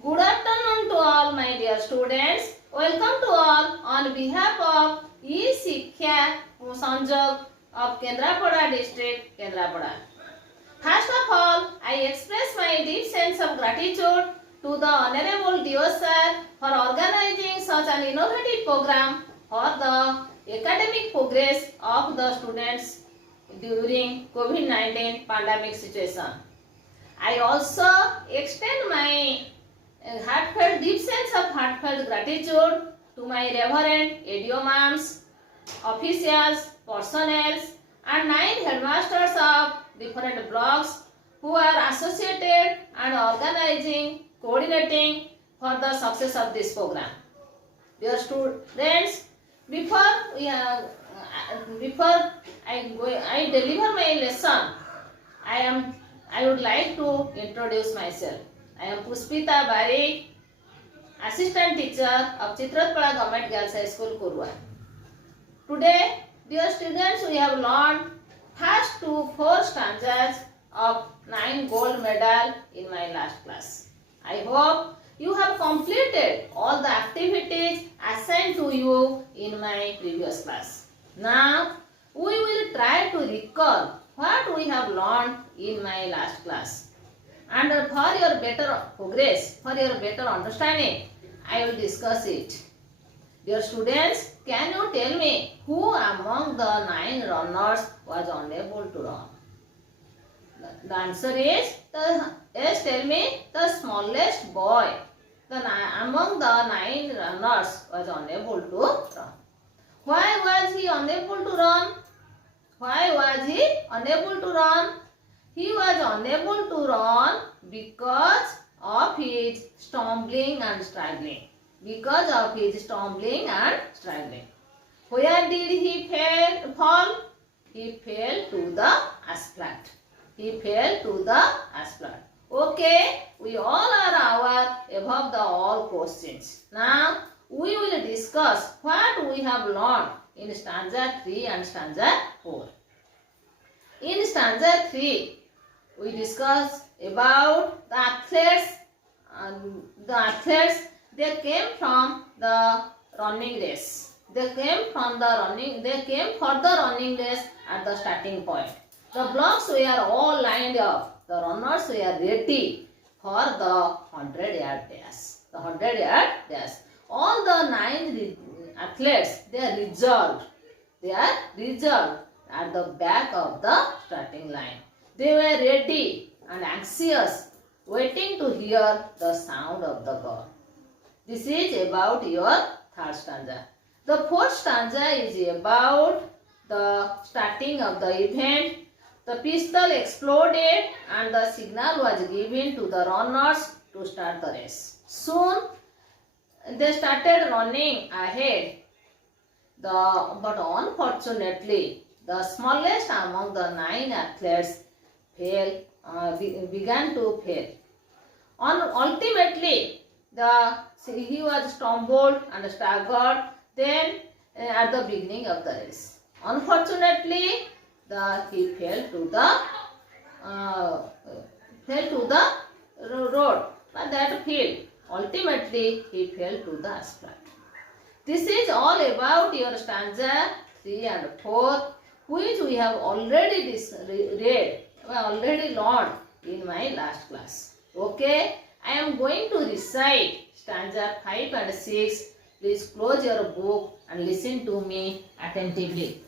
Good afternoon to all my dear students. Welcome to all on behalf of E-Shiksha Sanjog of Kendrapada district, Kendrapada. First of all, I express my deep sense of gratitude to the Honorable DO Sir for organizing such an innovative program for the academic progress of the students during COVID-19 pandemic situation. I also extend my deep sense of heartfelt gratitude to my reverend ADO officials, personnel, and 9 headmasters of different blocks who are associated and organizing, coordinating for the success of this program. Dear students, before I deliver my lesson, I would like to introduce myself. I am Puspita Barik, Assistant Teacher of Chitratpala Government Girls High School, Kurwa. Today, dear students, we have learned first 4 stanzas of 9 gold medal in my last class. I hope you have completed all the activities assigned to you in my previous class. Now, we will try to recall what we have learned in my last class. And for your better progress, for your better understanding, I will discuss it. Dear students, can you tell me who among the 9 runners was unable to run? The answer is, tell me the smallest boy among the 9 runners was unable to run. Why was he unable to run? Why was he unable to run? He was unable to run because of his stumbling and struggling. Because of his stumbling and struggling. Where did he fall? He fell to the asphalt. He fell to the asphalt. Okay, we all are aware above the all questions. Now, we will discuss what we have learned in stanza 3 and stanza 4. In stanza 3, we discuss about the athletes. They came from the running race. They came for the running race at the starting point. The blocks were all lined up. The runners were ready for the 100-yard dash. The 100-yard dash. All the 9 athletes, they are reserved. They are reserved at the back of the starting line. They were ready and anxious, waiting to hear the sound of the gun. This is about your 3rd stanza. The 4th stanza is about the starting of the event. The pistol exploded and the signal was given to the runners to start the race. Soon, they started running ahead. But unfortunately, the smallest among the 9 athletes began to fail. Ultimately, he was stumbled and staggered then at the beginning of the race. Unfortunately, he fell to the road, that field. Ultimately, he fell to the asphalt. This is all about your stanza 3 and 4, which we have already read. Already learned in my last class. Okay, I am going to recite stanza 5 and 6. Please close your book and listen to me attentively.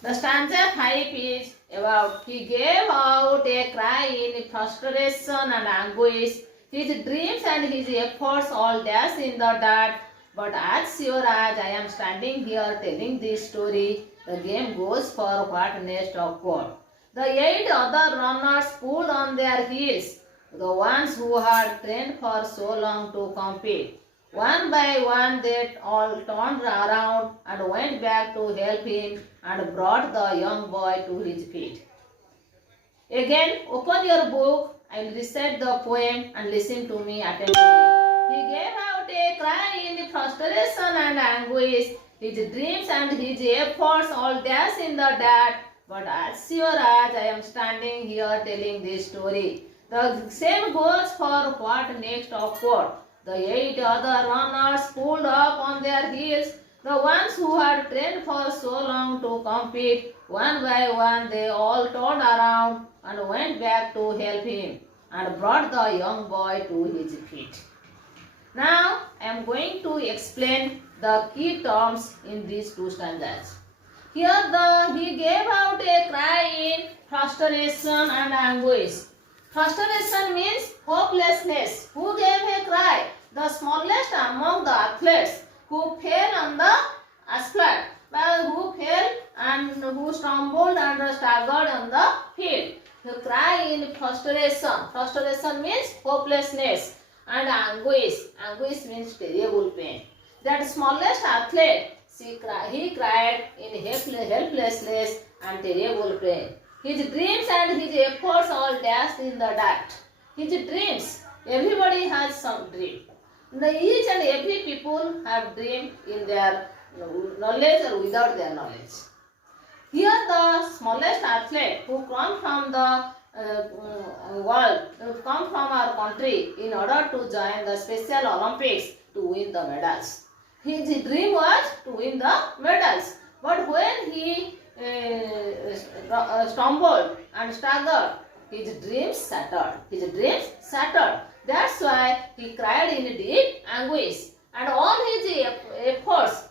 The stanza 5 is about, he gave out a cry in frustration and anguish. His dreams and his efforts all dashed in the dirt. But as sure as I am standing here telling this story, the game goes for what next occurred. The 8 other runners pulled on their heels, the ones who had trained for so long to compete. One by one they all turned around and went back to help him and brought the young boy to his feet. Again, open your book. I will recite the poem and listen to me attentively. He gave out a cry in frustration and anguish. His dreams and his efforts all dashed in the dirt. But as sure as I am standing here telling this story, The same goes for what next upward. The 8 other runners pulled up on their heels. The ones who had trained for so long to compete, one by one they all turned around and went back to help him and brought the young boy to his feet. Now I am going to explain the key terms in these two stanzas. Here he gave out a cry in frustration and anguish. Frustration means hopelessness. Who gave a cry? The smallest among the athletes who fell on the asphalt, who fell and who stumbled and staggered on the field. The cry in frustration. Frustration means hopelessness and anguish. Anguish means terrible pain. That smallest athlete, he cried in helplessness and terrible pain. His dreams and his efforts all dashed in the dirt. His dreams, everybody has some dream. Each and every people have dream in their knowledge or without their knowledge. Here the smallest athlete who come from the world, come from our country in order to join the Special Olympics to win the medals. His dream was to win the medals. But when he stumbled and staggered, his dreams shattered. That's why he cried in deep anguish. And all his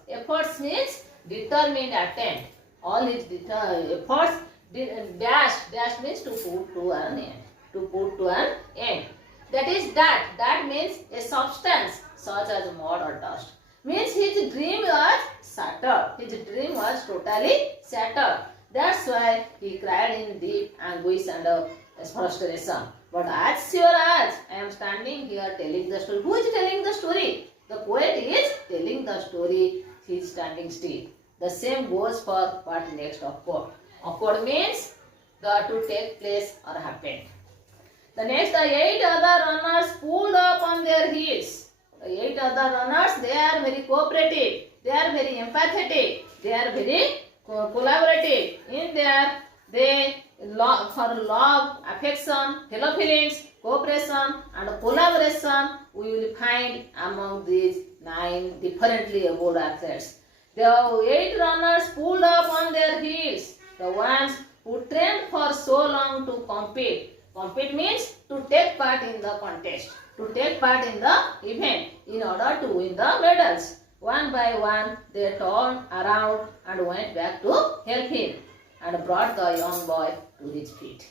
efforts means determined attempt. All his efforts dash means to put to an end. That is that means a substance such as mud or dust. Means his dream was shattered. His dream was totally shattered. That's why he cried in deep anguish and frustration. But as sure as I am standing here telling the story, who is telling the story? The poet is telling the story. He is standing still. The same goes for what next occurred. Occurred means to take place or happen. The next, the 8 other runners pulled up on their heels. The 8 other runners, they are very cooperative. They are very empathetic. They are very collaborative. In there, they for love, affection, fellow feelings, cooperation and collaboration we will find among these 9 differently abled athletes. The 8 runners pulled up on their heels. The ones who trained for so long to compete. Compete means to take part in the contest, to take part in the event in order to win the medals. One by one they turned around and went back to help him and brought the young boy to his feet.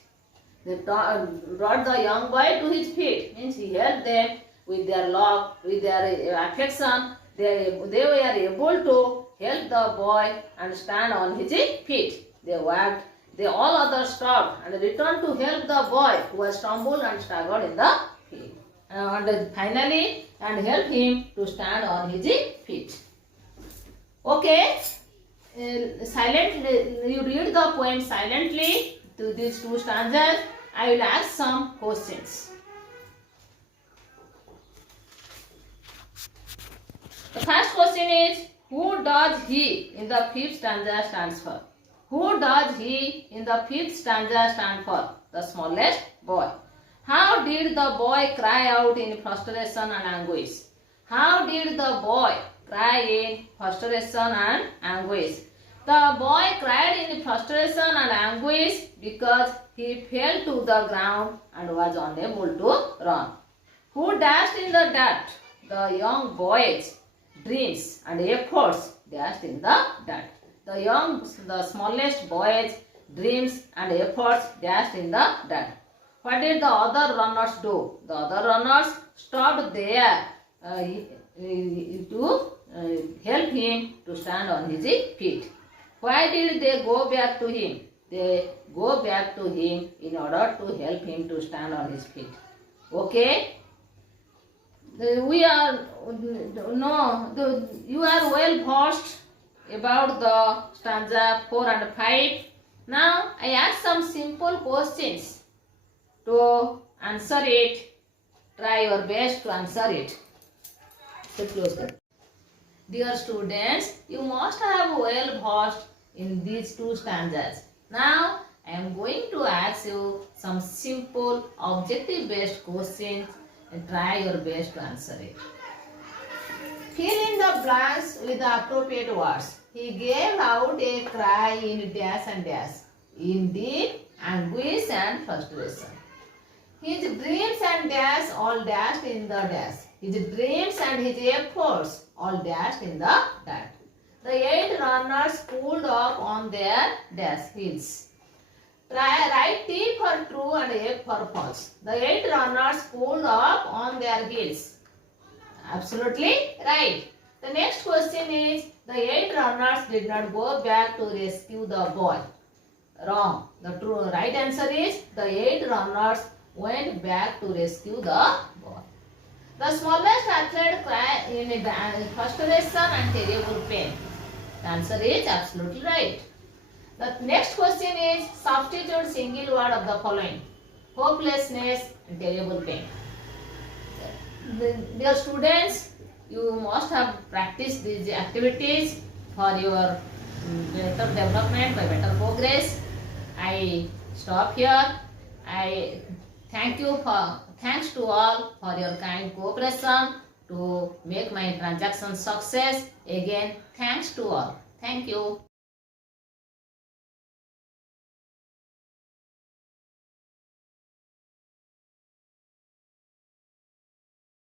They brought the young boy to his feet means he helped them with their love, with their affection. They were able to help the boy and stand on his feet. They walked. They all others stopped and returned to help the boy who was stumbled and staggered in the field. And finally, and help him to stand on his feet. Okay, silently, you read the poem silently to these 2 stanzas. I will ask some questions. The first question is, who does he in the 5th stanza stands for? Who does he in the 5th stanza stand for? The smallest boy. How did the boy cry out in frustration and anguish? How did the boy cry in frustration and anguish? The boy cried in frustration and anguish because he fell to the ground and was unable to run. Who dashed in the dirt? The young boy's dreams and efforts dashed in the dirt. The smallest boy's dreams and efforts dashed in the dirt. What did the other runners do? The other runners stopped there to help him to stand on his feet. Why did they go back to him? They go back to him in order to help him to stand on his feet. Okay? You are well versed about the stanza 4 and 5. Now I ask some simple questions to answer it. Try your best to answer it. Sit closer. Dear students, you must have well versed in these 2 stanzas. Now I am going to ask you some simple objective based questions and try your best to answer it. Fill in the blanks with the appropriate words. He gave out a cry in dash and dash, in deep anguish and frustration. His dreams and dash all dashed in the dash. His dreams and his efforts all dashed in the dash. The 8 runners pulled up on their dash heels. Write T for true and F for false. The 8 runners pulled up on their heels. Absolutely right. The next question is, the 8 runners did not go back to rescue the boy. Wrong. The right answer is, the 8 runners went back to rescue the boy. The smallest athlete cried in frustration and terrible pain. The answer is absolutely right. The next question is, substitute single word of the following: hopelessness and terrible pain. Dear students, you must have practiced these activities for your better development, by better progress. I stop here. I thanks to all for your kind cooperation to make my transaction success. Again, thanks to all. Thank you.